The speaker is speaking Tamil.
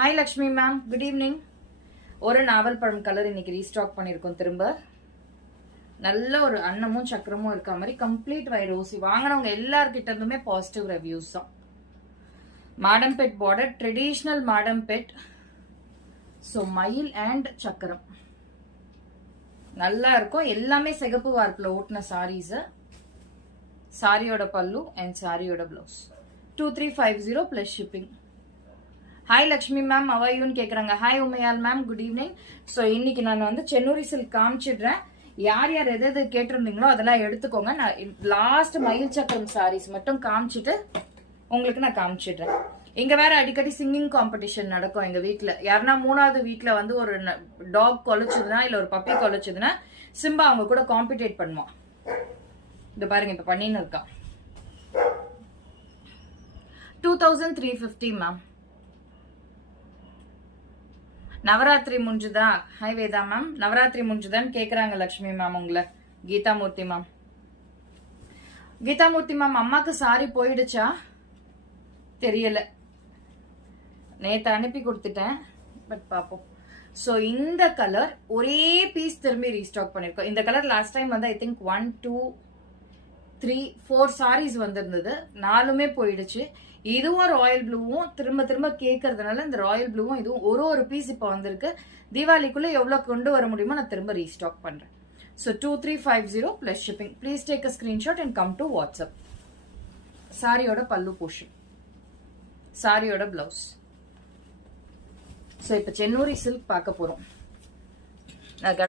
Hi Lakshmi ma'am, good evening. ஒரு நாவல் பழம் கலர் இன்னைக்கு ரீஸ்டாக் பண்ணிருக்கோம். திரும்ப நல்ல ஒரு அன்னமும் சக்கரமும் இருக்க மாதிரி கம்ப்ளீட் வைரோசி வாங்கினவங்க எல்லார்கிட்ட இருந்துமே பாசிட்டிவ் ரிவ்யூஸ் தான். மாடம் பெட் பார்டர், ட்ரெடிஷ்னல் மாடம் பெட். ஸோ மயில் அண்ட் சக்கரம் நல்லா இருக்கும். எல்லாமே சிகப்பு வார்ப்பில் ஓட்டின சாரீஸ். சாரியோட பல்லு அண்ட் சாரியோட blouse 2350 plus shipping. Hi Lakshmi ma'am, அவையூன்னு கேட்குறாங்க. Hi Umaiyal ma'am, good evening. So இன்னைக்கு நான் வந்து சென்னூரி சில்க் காமிச்சிடுறேன். யார் யார் எது எது கேட்டிருந்தீங்களோ அதெல்லாம் எடுத்துக்கோங்க. நான் லாஸ்ட் மயில் சக்கரம் சாரீஸ் மட்டும் காமிச்சிட்டு உங்களுக்கு நான் காமிச்சிடுறேன். இங்க வேற அடிக்கடி சிங்கிங் காம்படிஷன் நடக்கும் எங்க வீட்டுல. யாருன்னா மூணாவது வீட்டுல வந்து ஒரு டாக் கொலைச்சதுன்னா இல்ல ஒரு பப்பி கொலைச்சதுன்னா சிம்பா அவங்க கூட காம்படிட் பண்ணுவான். இது பாருங்க, இப்ப பண்ணின்னு இருக்கான். 2350 மேம். நவராத்திரி முடிஞ்சுதா? ஹை வேதா மேம், நவராத்திரி முடிஞ்சுதான்னு கேக்குறாங்க லட்சுமி மேம் உங்களை. கீதாமூர்த்தி மேம், கீதாமூர்த்தி மேம் அம்மாக்கு சாரி போயிடுச்சா தெரியல, நேத்து அனுப்பி கொடுத்துட்டேன், பட் பாப்போம். ஸோ இந்த கலர் ஒரே பீஸ் திரும்பி ரீஸ்டாக் பண்ணிருக்கோம். இந்த கலர் லாஸ்ட் டைம் வந்து ஐ திங்க் 1 2 3 4 சாரீஸ் வந்திருந்தது, 4மே போயிடுச்சு. இதுவும் ராயல் ப்ளூவும் திரும்ப திரும்ப கேட்கறதுனால இந்த ராயல் ப்ளூவும் இதுவும் ஒரு பீஸ் இப்போ வந்திருக்கு. தீபாவளிக்குள்ள எவ்வளவு கொண்டு வர முடியுமோ நான் திரும்ப ரீஸ்டாக் பண்றேன். So 2350 plus shipping. Please take a screenshot and come to WhatsApp. சாரியோட பல்லு போர்ஷன், சாரியோட பிளவுஸ். ஸோ இப்போ சென்னூரி சில்க் பார்க்க போறோம்.